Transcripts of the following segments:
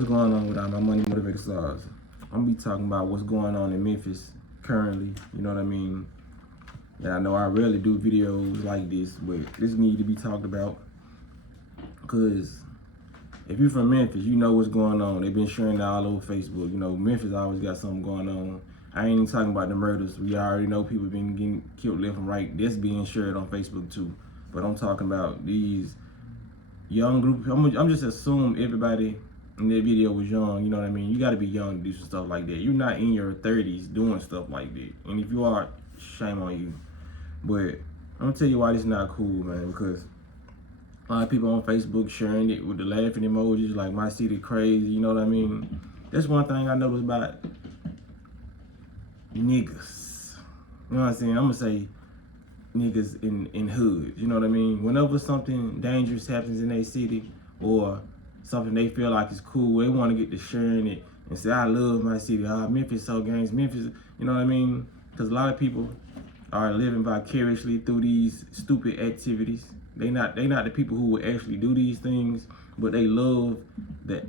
What's going on with my money motivated stars? I'm gonna be talking about what's going on in Memphis currently. You know what I mean? Yeah, I know I rarely do videos like this, but this need to be talked about. Cause if you're from Memphis, you know what's going on. They've been sharing it all over Facebook. You know, Memphis always got something going on. I ain't even talking about the murders. We already know people been getting killed left and right. That's being shared on Facebook too. But I'm talking about these young group. I'm just assuming everybody in that video was young. You know what I mean? You got to be young to do some stuff like that. You're not in your 30s doing stuff like that. And if you are, shame on you. But I'm gonna tell you why this is not cool, man. Because a lot of people on Facebook sharing it with the laughing emojis, like my city crazy. You know what I mean? That's one thing I noticed about niggas. You know what I'm saying? I'm gonna say niggas in hoods. You know what I mean? Whenever something dangerous happens in a city or something they feel like is cool, they want to get to sharing it and say, I love my city. Memphis so gangs. Memphis, you know what I mean? Because a lot of people are living vicariously through these stupid activities. They not the people who would actually do these things, but they love the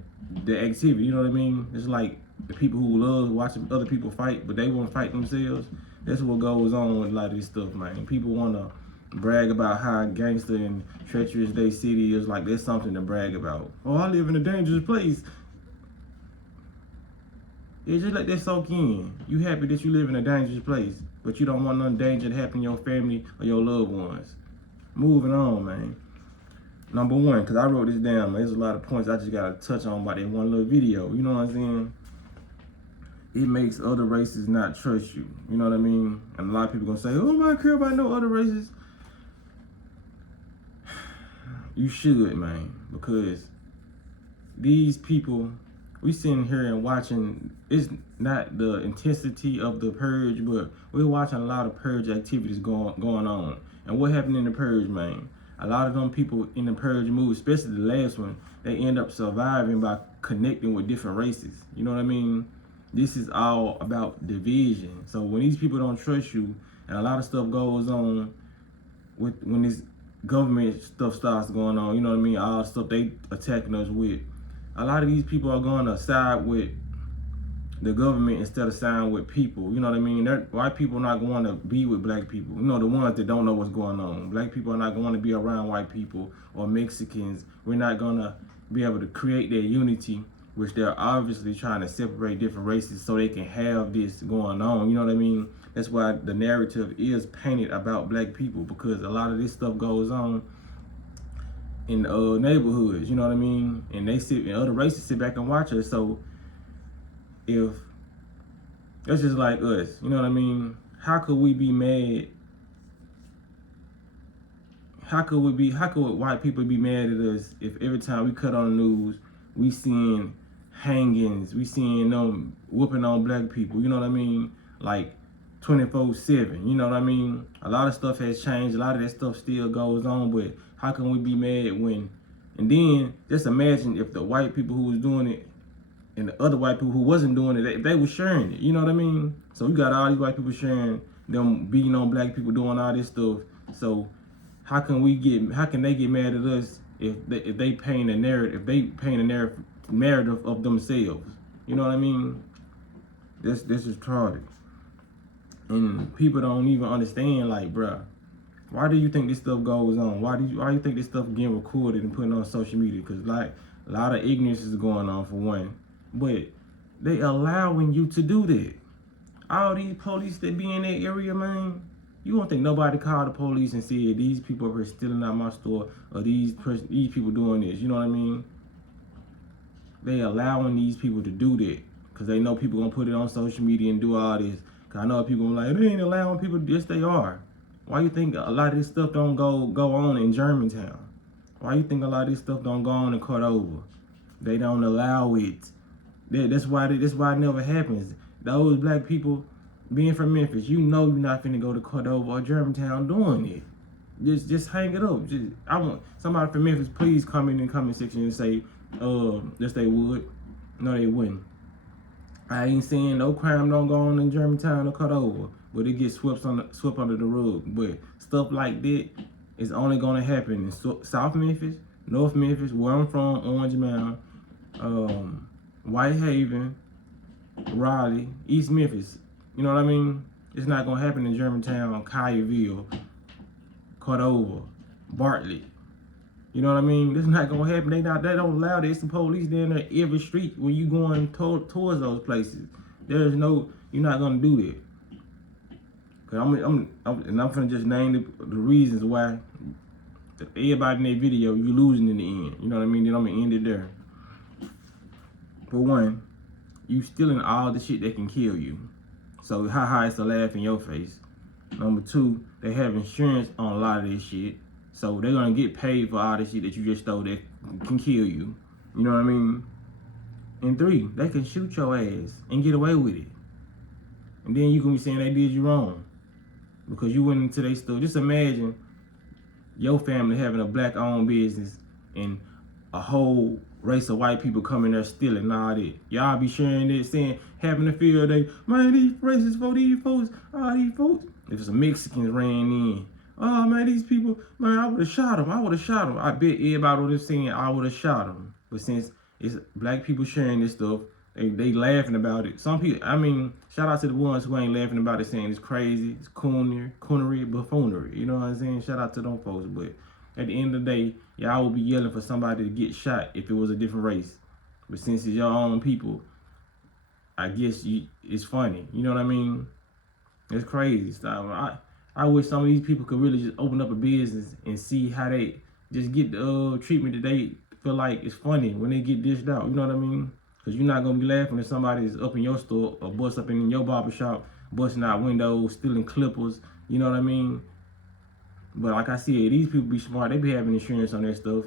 activity. You know what I mean? It's like the people who love watching other people fight, but they won't fight themselves. That's what goes on with a lot of this stuff, man. People want to brag about how gangster and treacherous their city is, like there's something to brag about. Oh, I live in a dangerous place. Yeah, just let that soak in. You happy that you live in a dangerous place, but you don't want none danger to happen to your family or your loved ones. Moving on, man. Number one, because I wrote this down, man. There's a lot of points I just got to touch on about that one little video. You know what I'm saying? It makes other races not trust you. You know what I mean? And a lot of people gonna say, oh, I care about no other races. You should, man, because these people, we sitting here and watching, it's not the intensity of the purge, but we're watching a lot of purge activities going on. And what happened in the purge, man? A lot of them people in the purge movie, especially the last one, they end up surviving by connecting with different races. You know what I mean? This is all about division. So when these people don't trust you, and a lot of stuff goes on when this government stuff starts going on, you know what I mean? All the stuff they attacking us with. A lot of these people are going to side with the government instead of siding with people. You know what I mean? White people are not going to be with black people. You know, the ones that don't know what's going on. Black people are not going to be around white people or Mexicans. We're not going to be able to create that unity, which they're obviously trying to separate different races so they can have this going on. You know what I mean? That's why the narrative is painted about black people, because a lot of this stuff goes on in neighborhoods, you know what I mean? And they sit, and other races sit back and watch us. So if it's just like us, you know what I mean? How could we be mad? How could white people be mad at us if every time we cut on the news, we seeing hangings, we seeing them whooping on black people, you know what I mean? Like 24/7, you know what I mean? A lot of stuff has changed, a lot of that stuff still goes on, but how can we be mad when, and then just imagine if the white people who was doing it and the other white people who wasn't doing it, they were sharing it, you know what I mean? So we got all these white people sharing them beating on black people, doing all this stuff. So how can they get mad at us if they paint a narrative, narrative of themselves? You know what I mean? This is retarded. And people don't even understand, like, bruh, why do you think this stuff goes on? Why do you think this stuff getting recorded and put on social media? Because like a lot of ignorance is going on, for one, but they allowing you to do that. All these police that be in that area, man, you won't think nobody called the police and said these people are stealing out my store or these people doing this. You know what I mean? They allowing these people to do that because they know people gonna put it on social media and do all this. Cause I know people are like, they ain't allowing people. Yes, they are. Why you think a lot of this stuff don't go on in Germantown? Why you think a lot of this stuff don't go on in Cordova? They don't allow it. That's why it never happens. Those black people being from Memphis, you know you're not finna go to Cordova or Germantown doing it. Just hang it up. I want somebody from Memphis, please come in the comment section and say, yes they would. No, they wouldn't. I ain't saying no crime don't go on in Germantown or Cordova, but it gets swept under the rug. But stuff like that is only gonna happen in South Memphis, North Memphis, where I'm from, Orange Mound, Whitehaven, Raleigh, East Memphis. You know what I mean? It's not gonna happen in Germantown, Collierville, Cordova, Bartlett. You know what I mean? This is not gonna happen. They don't allow this. The police down there every street when you going towards those places. There's no, you're not gonna do that. Cause I'm finna just name the reasons why everybody in that video you losing in the end. You know what I mean? Then I'm gonna end it there. For one, you stealing all the shit that can kill you. So haha, it's a laugh in your face. Number two, they have insurance on a lot of this shit. So they're gonna get paid for all the shit that you just stole that can kill you. You know what I mean? And three, they can shoot your ass and get away with it. And then you can be saying they did you wrong because you went into their store. Just imagine your family having a black-owned business and a whole race of white people coming there stealing and all that. Y'all be sharing that, saying, having a field day, man, these racist for these folks, all these folks. If some Mexicans ran in, oh man, these people, man, I would have shot them. I bet everybody would have seen I would have shot them. But since it's black people sharing this stuff, they laughing about it. Some people, I mean, shout out to the ones who ain't laughing about it, saying it's crazy, it's coonery, buffoonery. You know what I'm saying? Shout out to them folks. But at the end of the day, y'all would be yelling for somebody to get shot if it was a different race. But since it's your own people, I guess it's funny. You know what I mean? It's crazy stuff. I wish some of these people could really just open up a business and see how they just get the treatment that they feel like it's funny when they get dished out. You know what I mean? Because you're not going to be laughing if somebody's up in your store or bust up in your barbershop, busting out windows, stealing clippers. You know what I mean? But like I said, these people be smart. They be having insurance on their stuff.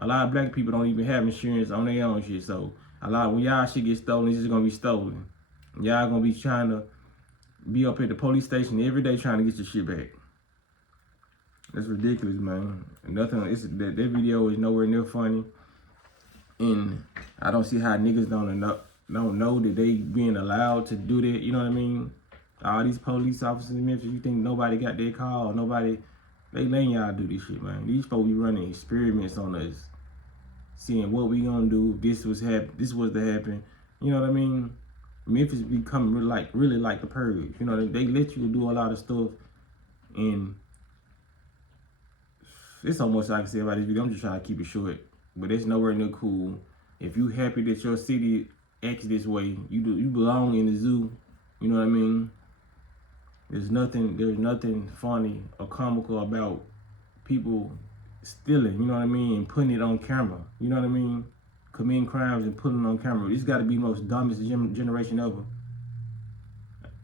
A lot of black people don't even have insurance on their own shit. So when y'all shit get stolen, it's just going to be stolen. Y'all going to be trying to be up at the police station every day trying to get your shit back. That's ridiculous, man. That video is nowhere near funny. And I don't see how niggas don't know that they being allowed to do that. You know what I mean? All these police officers in Memphis, you think nobody got their call? Nobody, they letting y'all do this shit, man. These folks be running experiments on us, seeing what we gonna do. This was to happen. You know what I mean? Memphis becoming really like the purge. You know, they let you do a lot of stuff, and it's almost like I can say about this video. I'm just trying to keep it short. But it's nowhere near cool. If you happy that your city acts this way, you belong in the zoo. You know what I mean? There's nothing funny or comical about people stealing, you know what I mean, and putting it on camera. You know what I mean? Committing crimes and putting it on camera. This got to be the most dumbest generation ever.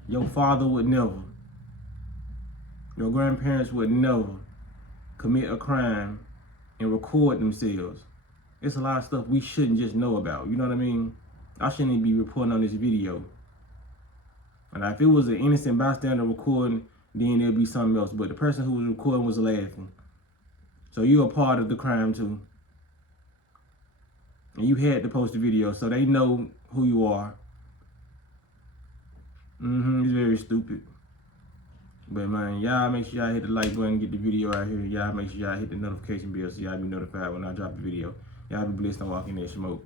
Your father would never. Your grandparents would never commit a crime and record themselves. It's a lot of stuff we shouldn't just know about. You know what I mean? I shouldn't even be reporting on this video. And if it was an innocent bystander recording, then there'd be something else. But the person who was recording was laughing. So you're a part of the crime too. And you had to post the video so they know who you are. It's very stupid. But man, y'all make sure y'all hit the like button and get the video out here. Y'all make sure y'all hit the notification bell so y'all be notified when I drop the video. Y'all be blessed and walk in there smoke.